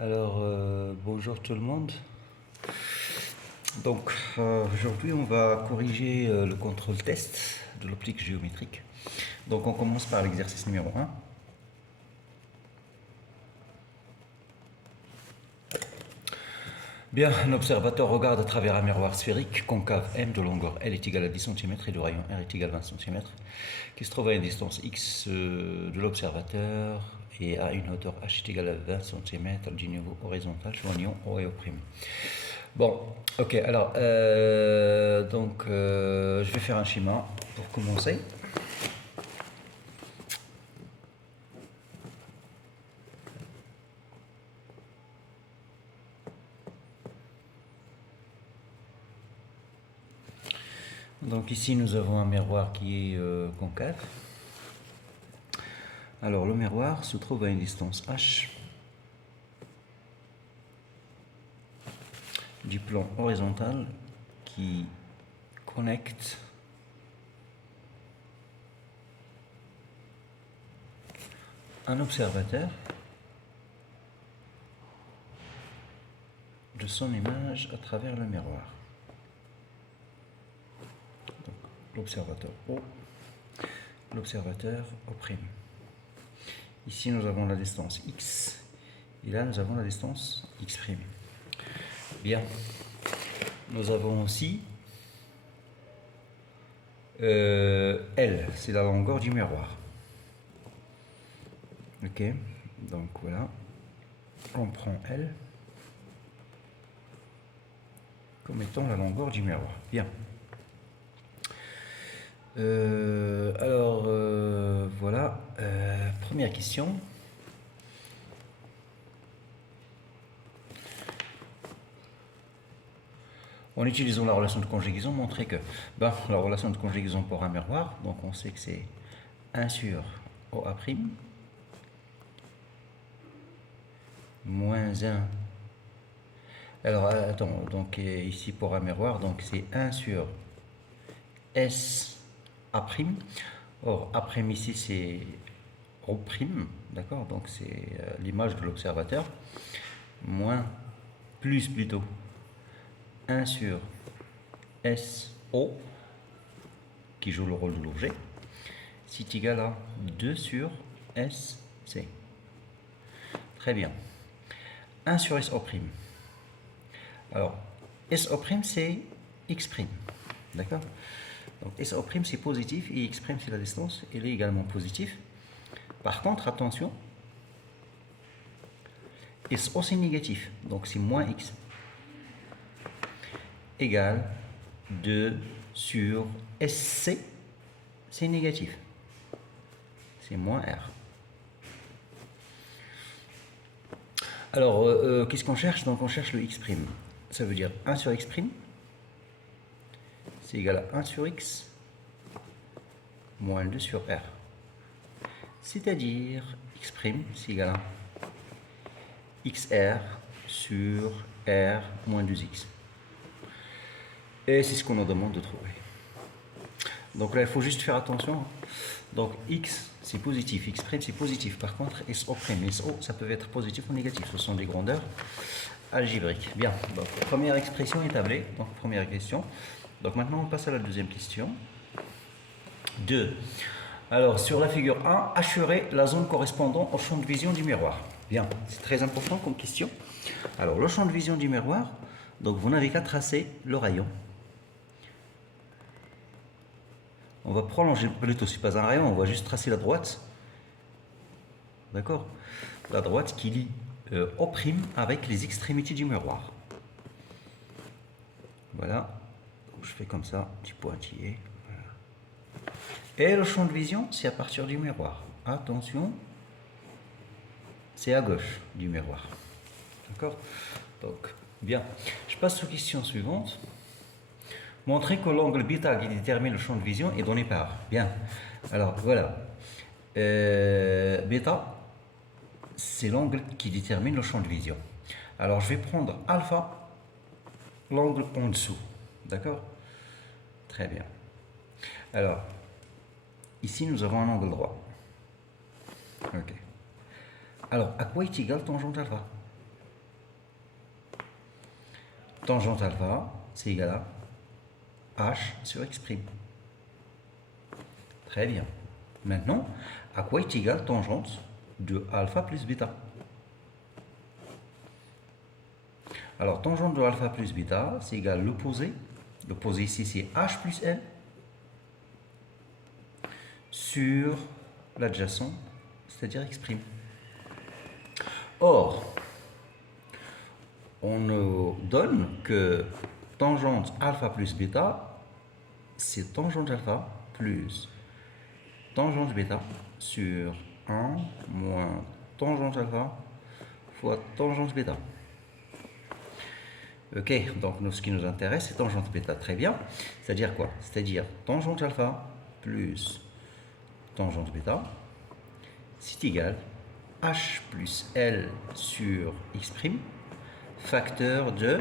Bonjour tout le monde. Aujourd'hui, on va corriger le contrôle test de l'optique géométrique. Donc, on commence par l'exercice numéro 1. Bien, un observateur regarde à travers un miroir sphérique concave M de longueur L est égal à 10 cm et de rayon R est égal à 20 cm, qui se trouve à une distance X de l'observateur et à une hauteur H est égale à 20 cm du niveau horizontal joignant O et O'. Bon, ok, je vais faire un schéma pour commencer. Donc ici nous avons un miroir qui est concave. Alors le miroir se trouve à une distance H du plan horizontal qui connecte un observateur de son image à travers le miroir. L'observateur O, l'observateur O'. Ici nous avons la distance X et là nous avons la distance X'. Bien, nous avons aussi L, c'est la longueur du miroir. Ok, donc voilà, on prend L comme étant la longueur du miroir. Bien. Voilà, première question. En utilisant la relation de conjugaison, montrer que la relation de conjugaison pour un miroir, donc on sait que c'est 1 sur OA' moins 1. Alors attends, donc ici pour un miroir, donc c'est 1 sur SA'. Or, A' ici c'est O', d'accord, donc c'est l'image de l'observateur, moins, plus plutôt, 1 sur SO, qui joue le rôle de l'objet, c'est égal à 2 sur SC. Très bien. 1 sur SO'. Alors, SO' c'est X'. D'accord? Donc SO' c'est positif et X' c'est la distance, elle est également positive. Par contre, attention, SO c'est négatif, donc c'est moins X. Égale 2 sur SC, c'est négatif. C'est moins R. Alors, qu'est-ce qu'on cherche? Donc on cherche le X'. Ça veut dire 1 sur X', c'est égal à 1 sur X moins 2 sur R. C'est-à-dire X' c'est égal à XR sur R moins 2X. Et c'est ce qu'on nous demande de trouver. Donc là, il faut juste faire attention. Donc X, c'est positif. X' c'est positif. Par contre, SO', SO, ça peut être positif ou négatif. Ce sont des grandeurs algébriques. Bien. Donc, première expression établie. Donc, première question. Donc, maintenant, on passe à la deuxième question. 2. Alors, sur la figure 1, assurer la zone correspondant au champ de vision du miroir. Bien. C'est très important comme question. Alors, le champ de vision du miroir, donc vous n'avez qu'à tracer le rayon. On va prolonger, plutôt c'est pas un rayon, on va juste tracer la droite. D'accord? La droite qui lie O' avec les extrémités du miroir. Voilà. Je fais comme ça, petit pointillé. Voilà. Et le champ de vision, c'est à partir du miroir. Attention, c'est à gauche du miroir. D'accord? Donc, bien. Je passe aux questions suivantes. Montrer que l'angle β qui détermine le champ de vision est donné par. Bien. Alors, voilà. β, c'est l'angle qui détermine le champ de vision. Alors, je vais prendre alpha, l'angle en dessous. D'accord? Très bien. Alors, ici, nous avons un angle droit. Ok. Alors, à quoi est égal tangente alpha? tangente alpha, c'est égal à h sur x'. Très bien. Maintenant, à quoi est égal tangente de alpha plus bêta? Alors, tangente de alpha plus bêta, c'est égal à l'opposé. L'opposé ici, c'est h plus l sur l'adjacent, c'est-à-dire x'. Or, on nous donne que tangente alpha plus bêta, c'est tangente alpha plus tangente bêta sur 1 moins tangente alpha fois tangente bêta. Ok, donc nous, ce qui nous intéresse, c'est tangente bêta. Très bien. C'est-à-dire quoi? C'est-à-dire tangente alpha plus tangente bêta, c'est égal h plus l sur x', facteur de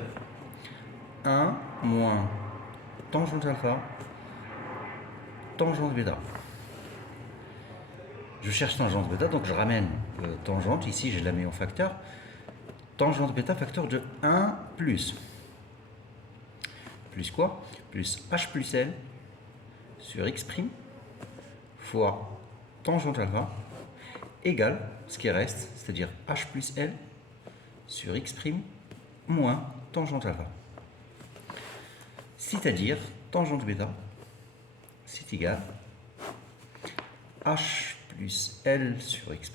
1 moins tangente alpha, tangente bêta. Je cherche tangente bêta, donc je ramène tangente, ici je la mets en facteur. Tangente bêta, facteur de 1 plus quoi? Plus h plus l sur x' fois tangente alpha égale ce qui reste, c'est-à-dire h plus l sur x' moins tangente alpha. C'est-à-dire tangente bêta, c'est égal h plus l sur x'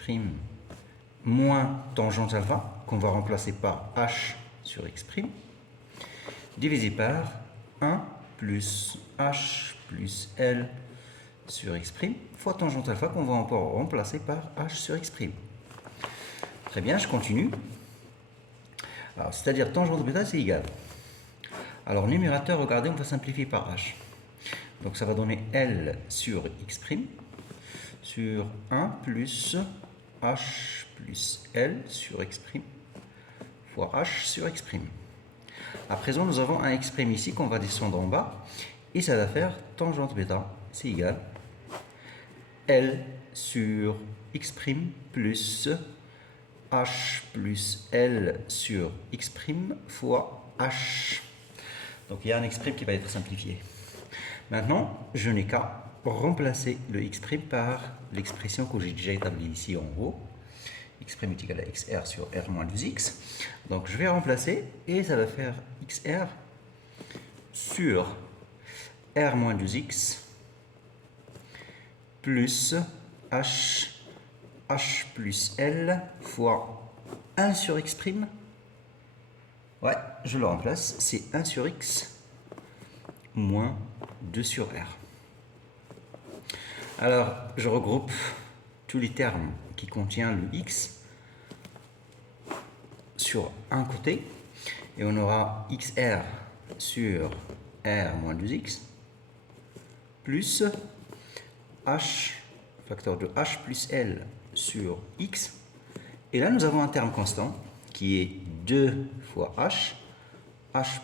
moins tangente alpha, qu'on va remplacer par h sur x', divisé par 1 plus h plus l sur x' fois tangente alpha, qu'on va encore remplacer par h sur x'. Très bien, je continue. C'est-à-dire tangente bêta, c'est égal. Alors, numérateur, regardez, on va simplifier par h. Donc, ça va donner L sur x' sur 1 plus h plus L sur x' fois h sur x'. À présent, nous avons un x' ici qu'on va descendre en bas. Et ça va faire tangente bêta, c'est égal L sur x' plus h plus L sur x' fois h. Donc il y a un x' qui va être simplifié. Maintenant, je n'ai qu'à remplacer le x' par l'expression que j'ai déjà établie ici en haut. X' est égal à xr sur r moins 2x. Donc je vais remplacer et ça va faire xr sur r moins 2x plus h plus l fois 1 sur x'. Ouais, je le remplace, c'est 1 sur x moins 2 sur r. Alors, je regroupe tous les termes qui contiennent le x sur un côté, et on aura xr sur r moins 2x plus h, facteur de h plus l sur x. Et là, nous avons un terme constant qui est 2 fois h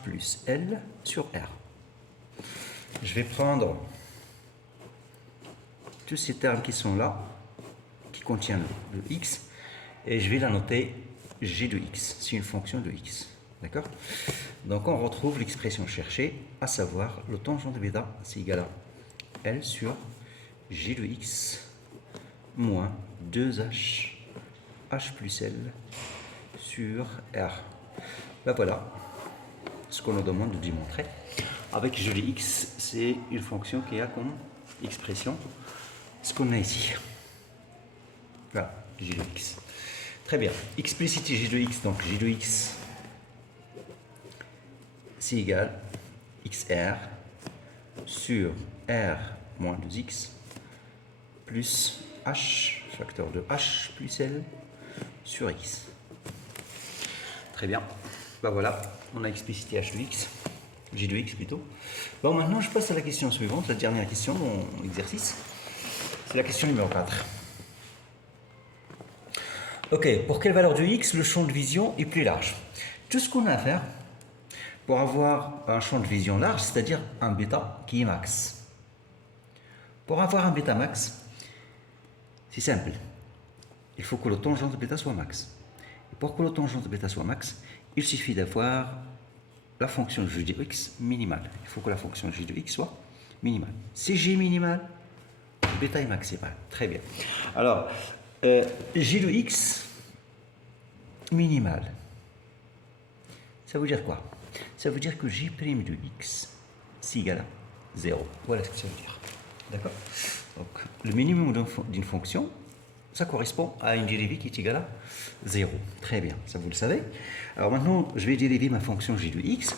plus l sur r. Je vais prendre tous ces termes qui sont là, qui contiennent le x, et je vais la noter g de x. C'est une fonction de x. D'accord? Donc on retrouve l'expression cherchée, à savoir le tangent de bêta, c'est égal à L sur g de x moins 2h h plus L sur R. Ben voilà ce qu'on nous demande de démontrer. Avec g de x, c'est une fonction qui a comme expression ce qu'on a ici. Voilà, g de x. Très bien. Expliciter g de x, donc g de x, c'est égal xr sur r moins 2x plus h, facteur de h plus l sur x. Très bien. Ben voilà, on a explicité h de x, g de x plutôt. Bon, maintenant je passe à la question suivante, la dernière question de mon exercice. C'est la question numéro 4. Ok, pour quelle valeur de x le champ de vision est plus large? Tout ce qu'on a à faire pour avoir un champ de vision large, c'est-à-dire un bêta qui est max. Pour avoir un bêta max, c'est simple. Il faut que le tangent de bêta soit max. Et pour que le tangent de bêta soit max, il suffit d'avoir la fonction g de x minimale. Il faut que la fonction g de x soit minimale. Si g minimale, bêta est maximale. Très bien. Alors, g de x minimale, ça veut dire quoi? Ça veut dire que g' de x, c'est égal à 0. Voilà ce que ça veut dire. D'accord? Donc, le minimum d'une fonction, ça correspond à une dérivée qui est égale à 0. Très bien, ça vous le savez. Alors maintenant, je vais dériver ma fonction g de x.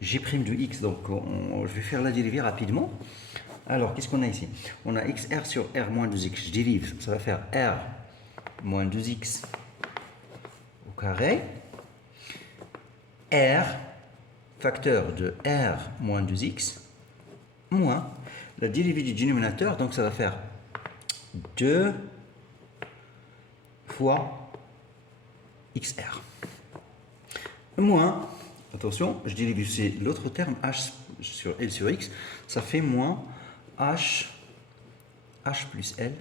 G' de x, donc je vais faire la dérivée rapidement. Alors, qu'est-ce qu'on a ici? On a xr sur r moins 2x. Je dérive, ça va faire r moins 2x au carré. R, facteur de r moins 2x, moins la dérivée du dénominateur, donc ça va faire 2 fois xr. Moins, attention, je dérive aussi l'autre terme, h sur L sur x, ça fait moins h plus L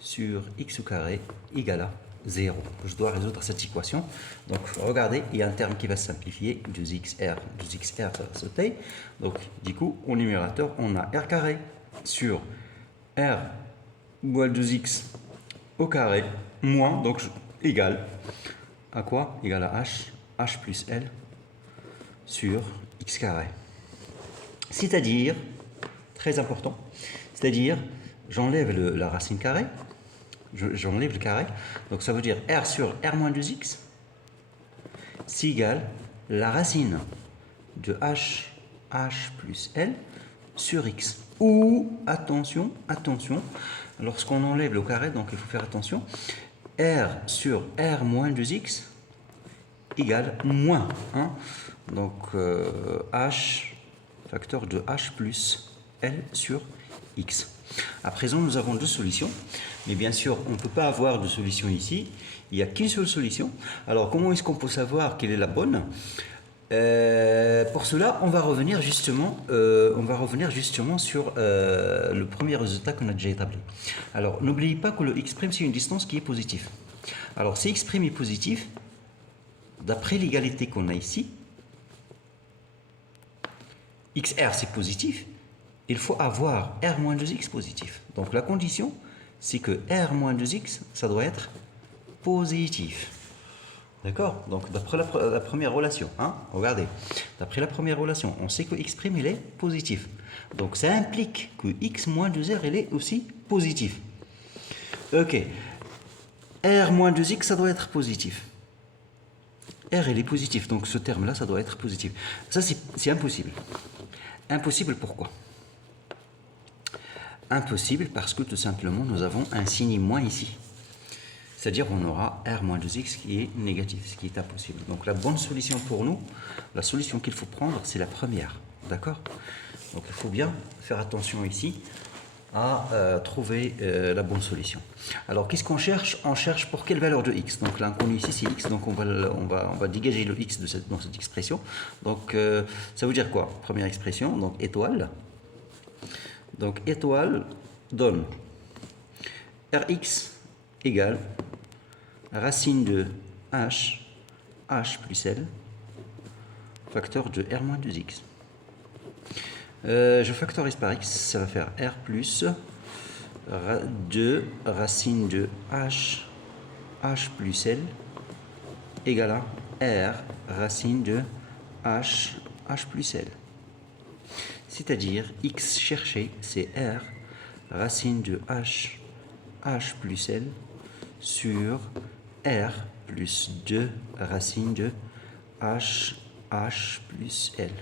sur x au carré égale à 0. Je dois résoudre cette équation. Donc, regardez, il y a un terme qui va se simplifier, 2xr, 2xr, ça va sauter. Donc, du coup, au numérateur, on a r carré sur r moins 2x au carré, moins, donc, égal à quoi? Égal à h plus L sur x carré. C'est-à-dire, très important, c'est-à-dire, j'enlève la racine carrée, j'enlève le carré, donc ça veut dire r sur r moins 2x, c'est égal la racine de h plus L sur x. Ou, attention, lorsqu'on enlève le carré, donc il faut faire attention, r sur r moins 2x égale moins 1, donc h, facteur de h plus L sur x. À présent, nous avons deux solutions, mais bien sûr, on ne peut pas avoir de solution ici. Il n'y a qu'une seule solution. Alors, comment est-ce qu'on peut savoir quelle est la bonne? Pour cela, on va revenir justement sur le premier résultat qu'on a déjà établi. Alors, n'oubliez pas que le x', c'est une distance qui est positive. Alors, si x' est positif, d'après l'égalité qu'on a ici, xr c'est positif, il faut avoir r moins 2x positif. Donc la condition, c'est que r moins 2x, ça doit être positif. D'accord? Donc d'après la première relation, hein, regardez, d'après la première relation, on sait que x' il est positif. Donc ça implique que x moins 2r, il est aussi positif. Ok. R moins 2x, ça doit être positif. R, il est positif, donc ce terme-là, ça doit être positif. Ça, c'est impossible. Impossible, pourquoi? Impossible parce que tout simplement, nous avons un signe moins ici. C'est-à-dire on aura R moins 2x qui est négatif, ce qui est impossible. Donc la bonne solution pour nous, la solution qu'il faut prendre, c'est la première. D'accord? Donc il faut bien faire attention ici à trouver la bonne solution. Alors qu'est-ce qu'on cherche? On cherche pour quelle valeur de x? Donc l'inconnu ici c'est x, donc on va dégager le x dans cette expression. Donc ça veut dire quoi? Première expression, donc étoile. Donc étoile donne Rx égale racine de h plus L, facteur de R moins 2x. Je factorise par x, ça va faire R plus 2 racine de h plus L égale à R racine de h plus L. C'est-à-dire x cherché, c'est R racine de h plus L sur R plus 2 racine de h plus L.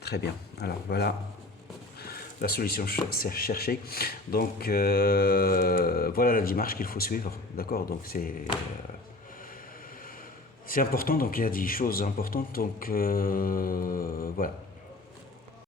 Très bien. Alors voilà la solution cherchée. Donc voilà la démarche qu'il faut suivre. D'accord? Donc c'est important. Donc il y a des choses importantes. Donc voilà.